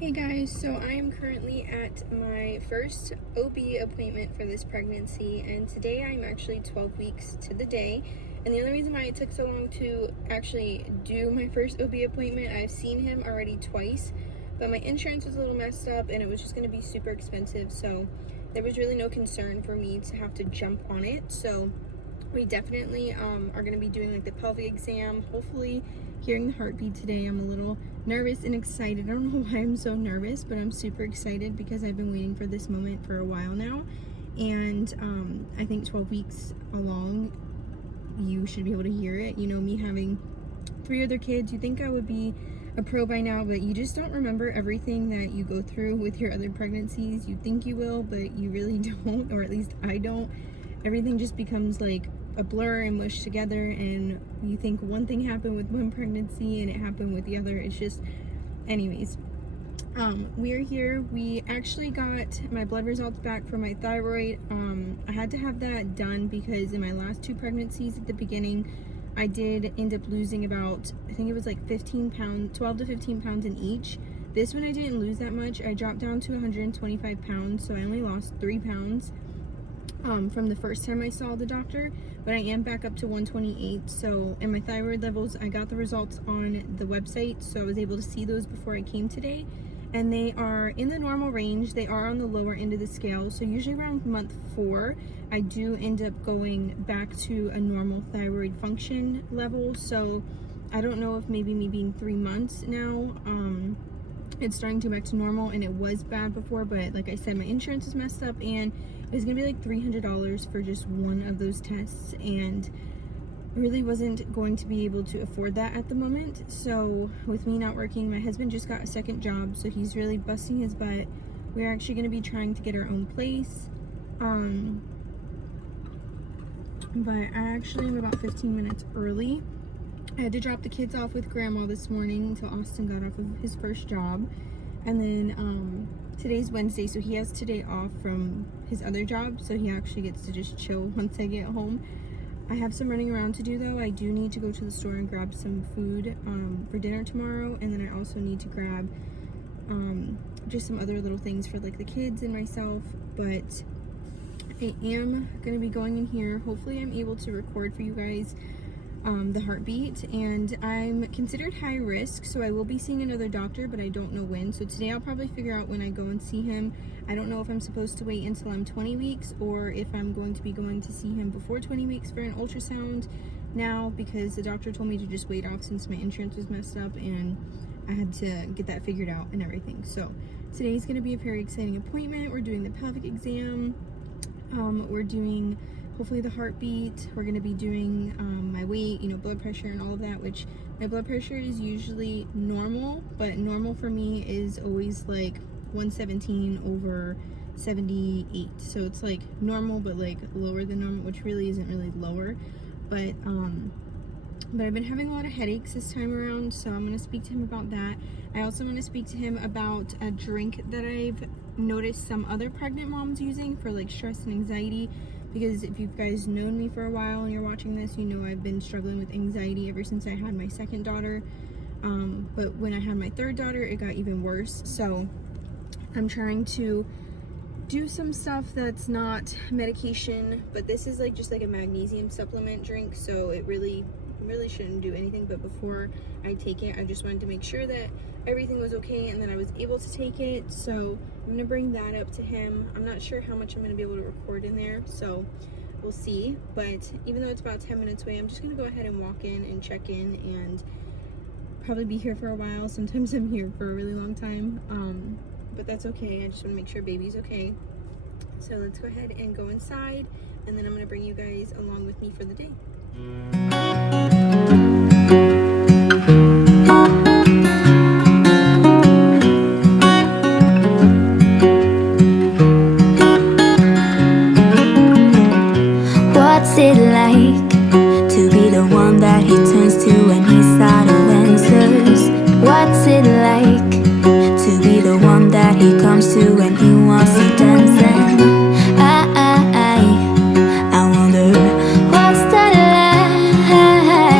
Hey guys, so I am currently at my first OB appointment for this pregnancy, and today I'm actually 12 weeks to the day. And the only reason why it took so long to actually do my first OB appointment, I've seen him already twice, but my insurance was a little messed up and it was just going to be super expensive, so there was really no concern for me to have to jump on it. So we definitely are going to be doing like the pelvic exam, hopefully hearing the heartbeat today. I'm a little nervous and excited. I don't know why I'm so nervous, but I'm super excited because I've been waiting for this moment for a while now. And I think 12 weeks along, you should be able to hear it. You know, me having 3 other kids, you think I would be a pro by now, but you just don't remember everything that you go through with your other pregnancies. You think you will, but you really don't, or at least I don't. Everything just becomes like a blur and mushed together, and you think one thing happened with one pregnancy and it happened with the other. It's just, anyways, we are here. We actually got my blood results back for my thyroid. I had to have that done because in my last 2 pregnancies at the beginning, I did end up losing about, I think it was like 15 pounds, 12 to 15 pounds in each. This one I didn't lose that much. I dropped down to 125 pounds, so I only lost 3 pounds from the first time I saw the doctor, but I am back up to 128. So, and my thyroid levels, I got the results on the website, so I was able to see those before I came today, and they are in the normal range. They are on the lower end of the scale, so usually around month 4 I do end up going back to a normal thyroid function level. So I don't know if maybe me being 3 months now, it's starting to go back to normal, and it was bad before, but like I said, my insurance is messed up and it's gonna be like $300 for just one of those tests, and really wasn't going to be able to afford that at the moment. So with me not working, my husband just got a second job, so he's really busting his butt. We're actually going to be trying to get our own place, but I actually am about 15 minutes early. I had to drop the kids off with grandma this morning until Austin got off of his first job, and then today's Wednesday, so he has today off from his other job, so he actually gets to just chill once I get home. I have some running around to do though. I do need to go to the store and grab some food for dinner tomorrow, and then I also need to grab just some other little things for like the kids and myself. But I am going to be going in here. Hopefully I'm able to record for you guys the heartbeat, and I'm considered high risk, so I will be seeing another doctor, but I don't know when. So today I'll probably figure out when I go and see him. I don't know if I'm supposed to wait until I'm 20 weeks or if I'm going to be going to see him before 20 weeks for an ultrasound now, because the doctor told me to just wait off since my insurance was messed up and I had to get that figured out and everything. So today's going to be a very exciting appointment. We're doing the pelvic exam. We're doing hopefully the heartbeat. We're going to be doing my weight, you know, blood pressure and all of that, which my blood pressure is usually normal, but normal for me is always like 117 over 78. So it's like normal, but like lower than normal, which really isn't really lower. But I've been having a lot of headaches this time around, so I'm going to speak to him about that. I also want to speak to him about a drink that I've noticed some other pregnant moms using for like stress and anxiety, because if you guys known me for a while and you're watching this, you know I've been struggling with anxiety ever since I had my second daughter. But when I had my third daughter, it got even worse. So I'm trying to do some stuff that's not medication, but this is like just like a magnesium supplement drink, so it really shouldn't do anything. But before I take it, I just wanted to make sure that everything was okay and that I was able to take it. So I'm gonna bring that up to him. I'm not sure how much I'm gonna be able to record in there, so we'll see. But even though it's about 10 minutes away, I'm just gonna go ahead and walk in and check in and probably be here for a while. Sometimes I'm here for a really long time, but that's okay. I just want to make sure baby's okay. So let's go ahead and go inside, and then I'm going to bring you guys along with me for the day. What's it like to be the one that he turns to when he's out of answers? What's it like to be the one that he comes to when he wants to dance? And I wonder what's that like.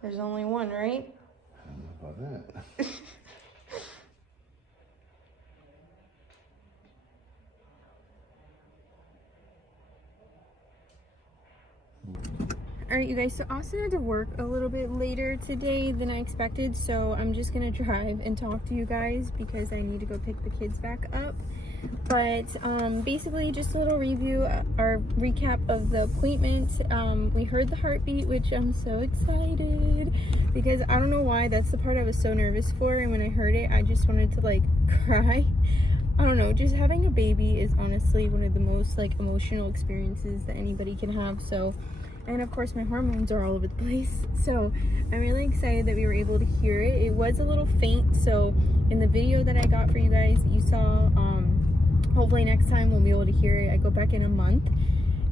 There's only one, right? I don't know about that. Alright, you guys, so Austin had to work a little bit later today than I expected, so I'm just gonna drive and talk to you guys because I need to go pick the kids back up. But basically just a little review or recap of the appointment. We heard the heartbeat, which I'm so excited because I don't know why, that's the part I was so nervous for, and when I heard it I just wanted to like cry. I don't know, just having a baby is honestly one of the most like emotional experiences that anybody can have. So, and of course my hormones are all over the place, so I'm really excited that we were able to hear it. It was a little faint, so in the video that I got for you guys, you saw, hopefully next time we'll be able to hear it. I go back in a month.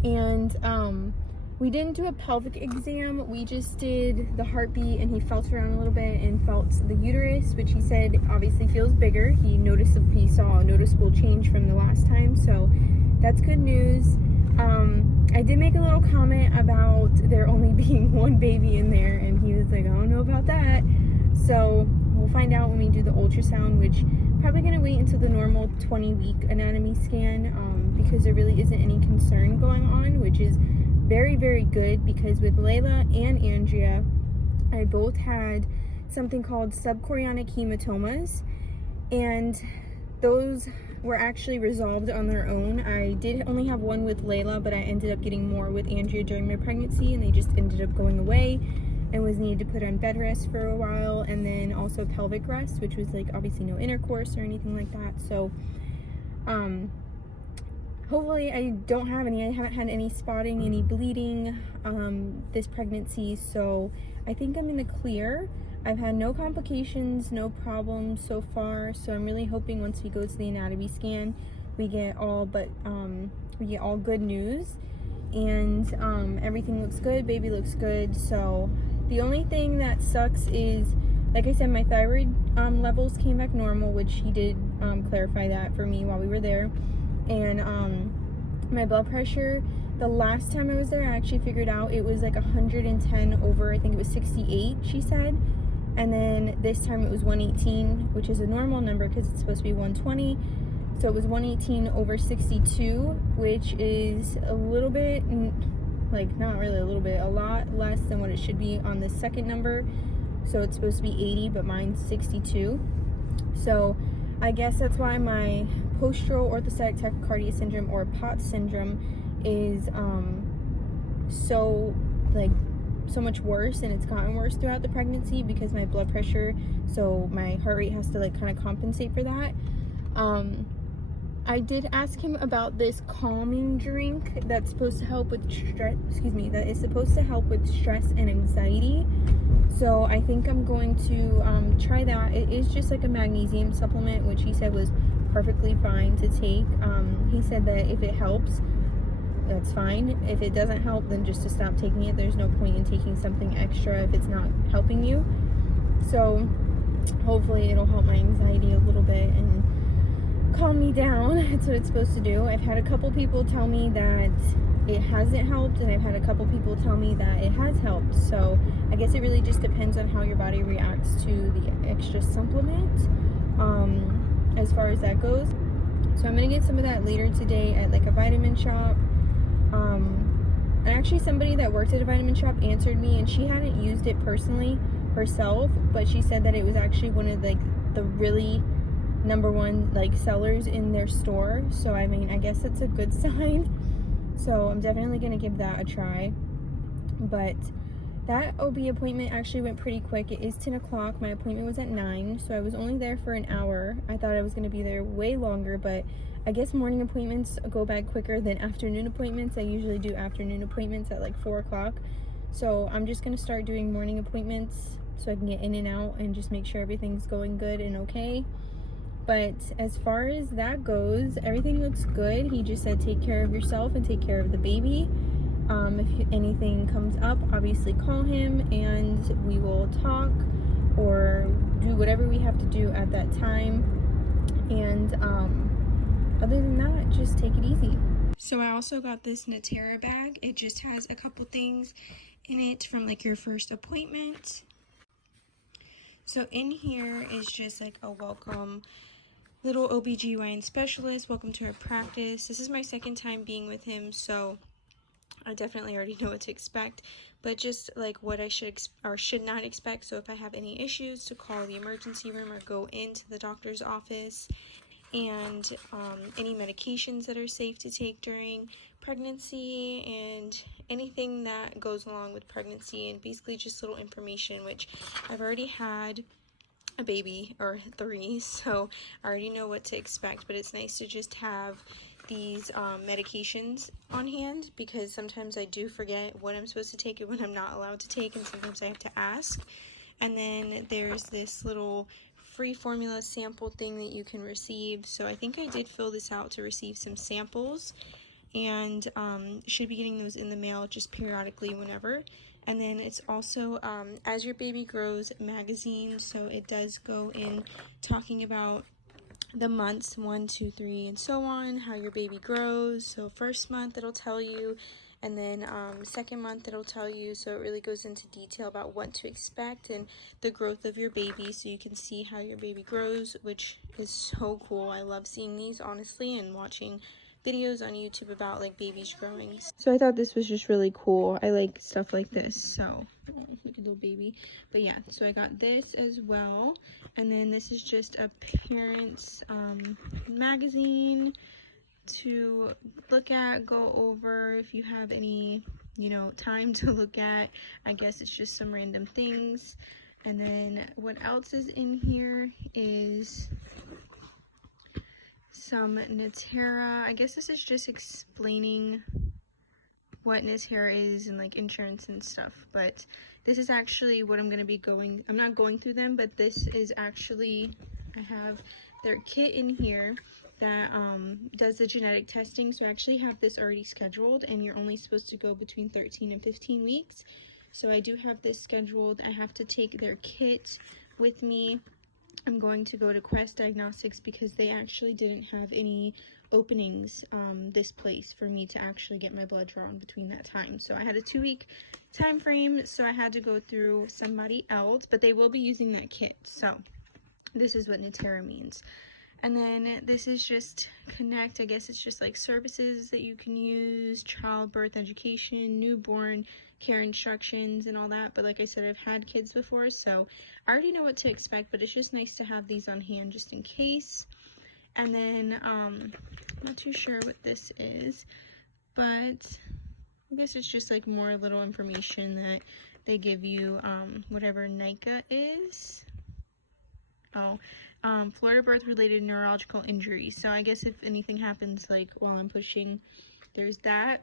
And we didn't do a pelvic exam, we just did the heartbeat, and he felt around a little bit and felt the uterus, which he said obviously feels bigger. He saw a noticeable change from the last time, so that's good news. I did make a little comment about there only being one baby in there, and he was like, I don't know about that. So we'll find out when we do the ultrasound, which probably gonna wait until the normal 20-week anatomy scan, because there really isn't any concern going on, which is very, very good, because with Layla and Andrea, I both had something called subchorionic hematomas, and those were actually resolved on their own. I did only have one with Layla, but I ended up getting more with Andrea during my pregnancy, and they just ended up going away and was needed to put on bed rest for a while, and then also pelvic rest, which was like obviously no intercourse or anything like that. So hopefully I don't have any. I haven't had any spotting, any bleeding this pregnancy, so I think I'm in the clear. I've had no complications, no problems so far, so I'm really hoping once we go to the anatomy scan, we get all good news, and everything looks good, baby looks good. So the only thing that sucks is, like I said, my thyroid levels came back normal, which he did clarify that for me while we were there, and my blood pressure, the last time I was there, I actually figured out it was like 110 over, I think it was 68, she said. And then this time it was 118, which is a normal number because it's supposed to be 120. So it was 118 over 62, which is a little bit, like not really a little bit, a lot less than what it should be on the second number. So it's supposed to be 80, but mine's 62. So I guess that's why my postural orthostatic tachycardia syndrome, or POTS syndrome, is so much worse, and it's gotten worse throughout the pregnancy because my blood pressure, so my heart rate has to like kind of compensate for that. I did ask him about this calming drink that's supposed to help with stress, that is supposed to help with stress and anxiety. So I think I'm going to try that. It is just like a magnesium supplement, which he said was perfectly fine to take. He said that if it helps, that's fine. If it doesn't help, then just to stop taking it. There's no point in taking something extra if it's not helping you. So hopefully it'll help my anxiety a little bit and calm me down. That's what it's supposed to do. I've had a couple people tell me that it hasn't helped, and I've had a couple people tell me that it has helped. So I guess it really just depends on how your body reacts to the extra supplement, as far as that goes. So I'm gonna get some of that later today at like a vitamin shop. And actually somebody that worked at a vitamin shop answered me, and she hadn't used it personally herself, but she said that it was actually one of like the really #1 like sellers in their store. So I mean, I guess that's a good sign. So I'm definitely gonna give that a try. But that OB appointment actually went pretty quick. It is 10 o'clock. My appointment was at 9, so I was only there for an hour. I thought I was gonna be there way longer, but I guess morning appointments go by quicker than afternoon appointments. I usually do afternoon appointments at like 4 o'clock. So I'm just gonna start doing morning appointments so I can get in and out and just make sure everything's going good and okay. But as far as that goes, everything looks good. He just said take care of yourself and take care of the baby. If anything comes up, obviously call him and we will talk or do whatever we have to do at that time. And other than that, just take it easy. So I also got this Natera bag. It just has a couple things in it from like your first appointment. So in here is just like a welcome little OBGYN specialist. Welcome to our practice. This is my second time being with him, so I definitely already know what to expect, but just like what I should or should not expect. So if I have any issues, to call the emergency room or go into the doctor's office, and any medications that are safe to take during pregnancy, and anything that goes along with pregnancy, and basically just little information, which I've already had a baby or 3, so I already know what to expect. But it's nice to just have these medications on hand, because sometimes I do forget what I'm supposed to take and what I'm not allowed to take, and sometimes I have to ask. And then there's this little free formula sample thing that you can receive. So I think I did fill this out to receive some samples, and should be getting those in the mail just periodically whenever. And then it's also As Your Baby Grows magazine, so it does go in talking about the months 1, 2, 3, and so on, how your baby grows. So first month it'll tell you, and then second month it'll tell you. So it really goes into detail about what to expect and the growth of your baby, so you can see how your baby grows, which is so cool. I love seeing these, honestly, and watching videos on YouTube about like babies growing. So I thought this was just really cool. I like stuff like this. So look at little baby. But yeah, so I got this as well. And then this is just a parent's magazine to look at, go over if you have any, you know, time to look at. I guess it's just some random things. And then what else is in here is some Natera. I guess this is just explaining what Natera is and like insurance and stuff, but this is actually what I'm going to be going, I'm not going through them, but this is actually, I have their kit in here that does the genetic testing. So I actually have this already scheduled, and you're only supposed to go between 13 and 15 weeks. So I do have this scheduled. I have to take their kit with me. I'm going to go to Quest Diagnostics because they actually didn't have any openings this place for me to actually get my blood drawn between that time. So I had a 2-week time frame, so I had to go through somebody else, but they will be using that kit. So this is what Natera means. And then this is just Connect. I guess it's just like services that you can use, childbirth education, newborn care instructions, and all that. But like I said, I've had kids before, so I already know what to expect, but it's just nice to have these on hand just in case. And then I'm not too sure what this is, but I guess it's just like more little information that they give you, whatever NICA is. Florida birth-related neurological injuries. So I guess if anything happens like while I'm pushing, there's that.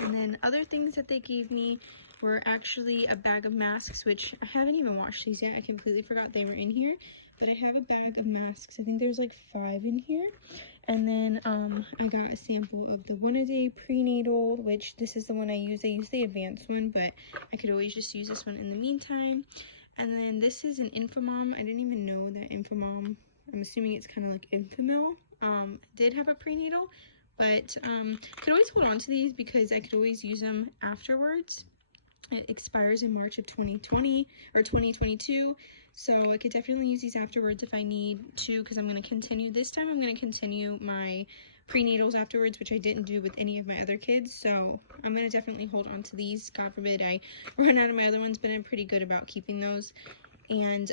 And then other things that they gave me were actually a bag of masks, which I haven't even washed these yet. I completely forgot they were in here, but I have a bag of masks. I think there's like 5 in here. And then I got a sample of the 1-a-day prenatal, which this is the one I use. I use the advanced one, but I could always just use this one in the meantime. And then this is an Infomom. I didn't even know that Infomom, I'm assuming it's kind of like Infomil, did have a prenatal, but could always hold on to these because I could always use them afterwards. It expires in March of 2020 or 2022, so I could definitely use these afterwards if I need to, because I'm going to continue, this time I'm going to continue my prenatals afterwards, which I didn't do with any of my other kids. So I'm going to definitely hold on to these. God forbid I run out of my other ones, but I'm pretty good about keeping those, and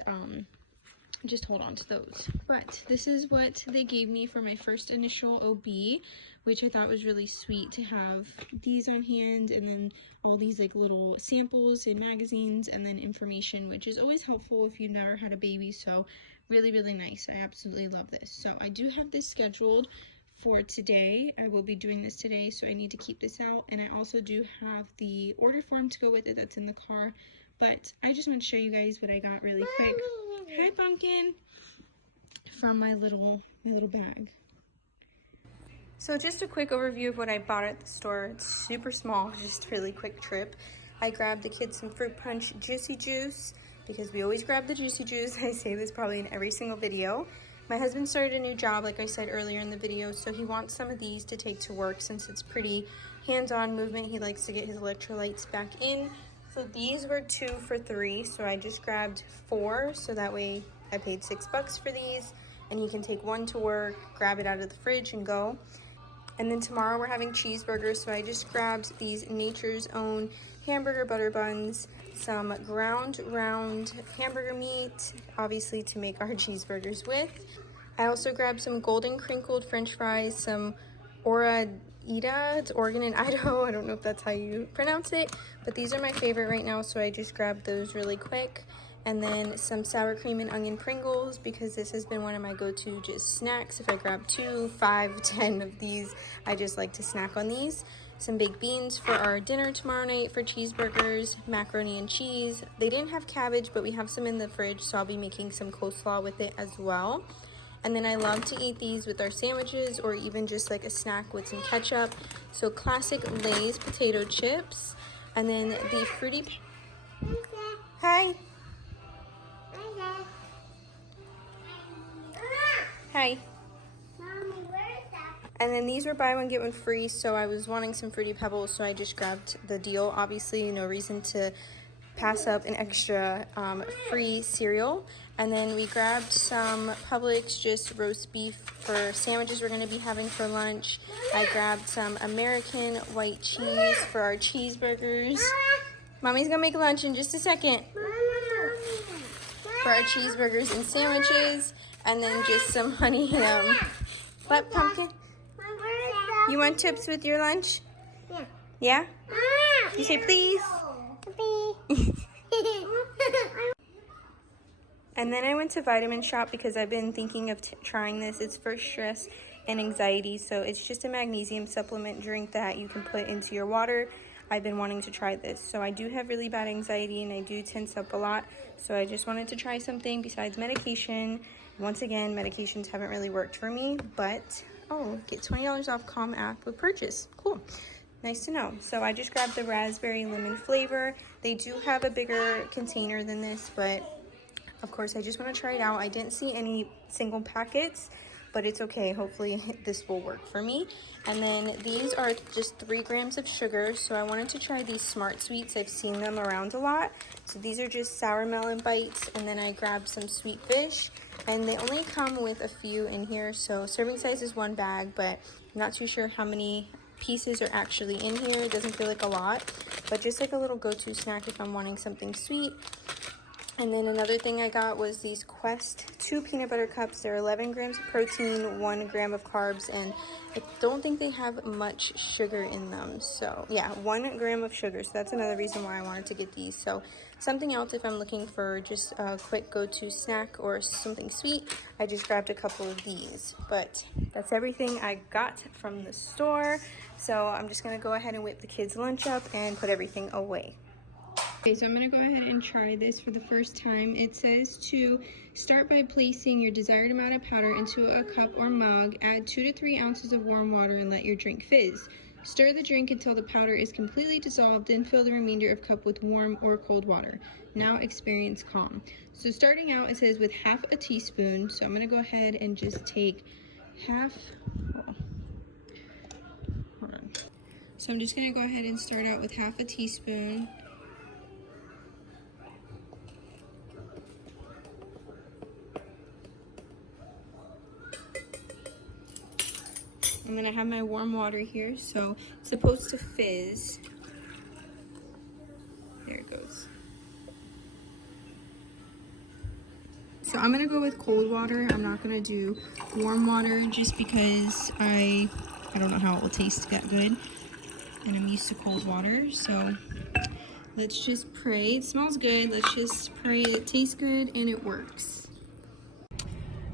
just hold on to those. But this is what they gave me for my first initial OB, which I thought was really sweet to have these on hand, and then all these like little samples and magazines, and then information, which is always helpful if you've never had a baby. So really, really nice. I absolutely love this. So I do have this scheduled for today. I will be doing this today, so I need to keep this out. And I also do have the order form to go with it that's in the car, but I just want to show you guys what I got really quick. Hi, Pumpkin, from my little bag. So just a quick overview of what I bought at the store. It's super small, just a really quick trip. I grabbed the kids some fruit punch juicy juice because we always grab the juicy juice. I say this probably in every single video. My husband started a new job, like I said earlier in the video, so he wants some of these to take to work since it's pretty hands-on movement. He likes to get his electrolytes back in. So these were 2 for $3, so I just grabbed 4, so that way I paid $6 for these, and he can take 1 to work, grab it out of the fridge and go. And then tomorrow we're having cheeseburgers, so I just grabbed these Nature's Own hamburger butter buns, some ground round hamburger meat, obviously to make our cheeseburgers with. I also grabbed some golden crinkled french fries, some Ora-Ida, it's Oregon and Idaho, I don't know if that's how you pronounce it, but these are my favorite right now, so I just grabbed those really quick. And then some sour cream and onion Pringles, because this has been one of my go-to just snacks. If I grab 2, 5, 10 of these, I just like to snack on these. Some baked beans for our dinner tomorrow night for cheeseburgers, macaroni and cheese. They didn't have cabbage, but we have some in the fridge, so I'll be making some coleslaw with it as well. And then I love to eat these with our sandwiches or even just like a snack with some ketchup. So classic Lay's potato chips. And then the fruity... Hi. Hi. Mommy, where is that? And then these were buy one get one free, so I was wanting some Fruity Pebbles, so I just grabbed the deal. Obviously, no reason to pass up an extra free cereal. And then we grabbed some Publix just roast beef for sandwiches we're going to be having for lunch. I grabbed some American white cheese for our cheeseburgers. Mommy's going to make lunch in just a second. For our cheeseburgers and sandwiches. And then just some honey what, pumpkin? You want chips with your lunch? Yeah. Yeah? You say please? And then I went to Vitamin Shop because I've been thinking of trying this. It's for stress and anxiety. So it's just a magnesium supplement drink that you can put into your water. I've been wanting to try this. So I do have really bad anxiety and I do tense up a lot. So I just wanted to try something besides medication. Once again, medications haven't really worked for me, but oh, get $20 off Calm app with purchase. Cool. Nice to know. So I just grabbed the raspberry lemon flavor. They do have a bigger container than this, but of course I just want to try it out. I didn't see any single packets, but it's okay. Hopefully this will work for me. And then these are just 3 grams of sugar. So I wanted to try these Smart Sweets. I've seen them around a lot. So these are just sour melon bites. And then I grabbed some sweet fish. And they only come with a few in here. So serving size is 1 bag, but I'm not too sure how many pieces are actually in here. It doesn't feel like a lot, but just like a little go-to snack if I'm wanting something sweet. And then another thing I got was these Quest 2 peanut butter cups. They're 11 grams of protein, 1 gram of carbs, and I don't think they have much sugar in them. So yeah, 1 gram of sugar. So that's another reason why I wanted to get these. So something else if I'm looking for just a quick go-to snack or something sweet, I just grabbed a couple of these. But that's everything I got from the store. So I'm just gonna go ahead and whip the kids' lunch up and put everything away. Okay, so I'm going to go ahead and try this for the first time. It says to start by placing your desired amount of powder into a cup or mug, add 2 to 3 ounces of warm water and let your drink fizz. Stir the drink until the powder is completely dissolved, then fill the remainder of cup with warm or cold water. Now experience calm. So starting out, it says with half a teaspoon. So I'm going to go ahead and just take half. Hold on. So I'm just going to go ahead and start out with half a teaspoon. And then I have my warm water here, so it's supposed to fizz. There it goes. So I'm gonna go with cold water. I'm not gonna do warm water just because I don't know how it will taste that good. And I'm used to cold water, so let's just pray. It smells good. Let's just pray it tastes good and it works.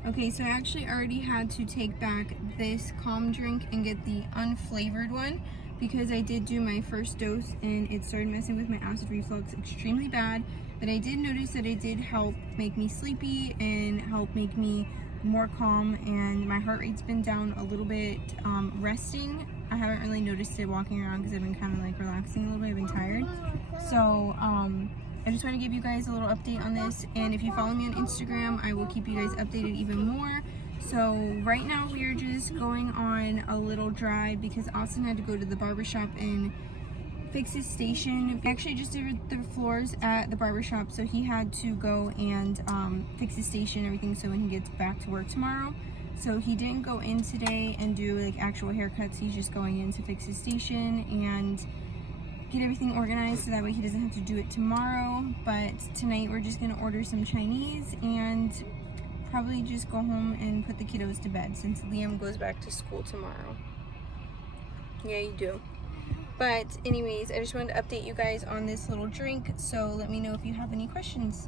Okay, so I actually already had to take back this calm drink and get the unflavored one because I did do my first dose and it started messing with my acid reflux extremely bad. But I did notice that it did help make me sleepy and help make me more calm, and my heart rate's been down a little bit resting. I haven't really noticed it walking around because I've been kind of like relaxing a little bit. I've been tired. So I just want to give you guys a little update on this, and if you follow me on Instagram, I will keep you guys updated even more. So right now we are just going on a little drive because Austin had to go to the barbershop and fix his station. We actually just did the floors at the barbershop, so he had to go and fix his station and everything so when he gets back to work tomorrow. So he didn't go in today and do like actual haircuts. He's just going in to fix his station and get everything organized so that way he doesn't have to do it tomorrow. But tonight we're just gonna order some Chinese and probably just go home and put the kiddos to bed since Liam goes back to school tomorrow. Yeah, you do. But anyways, I just wanted to update you guys on this little drink, so let me know if you have any questions.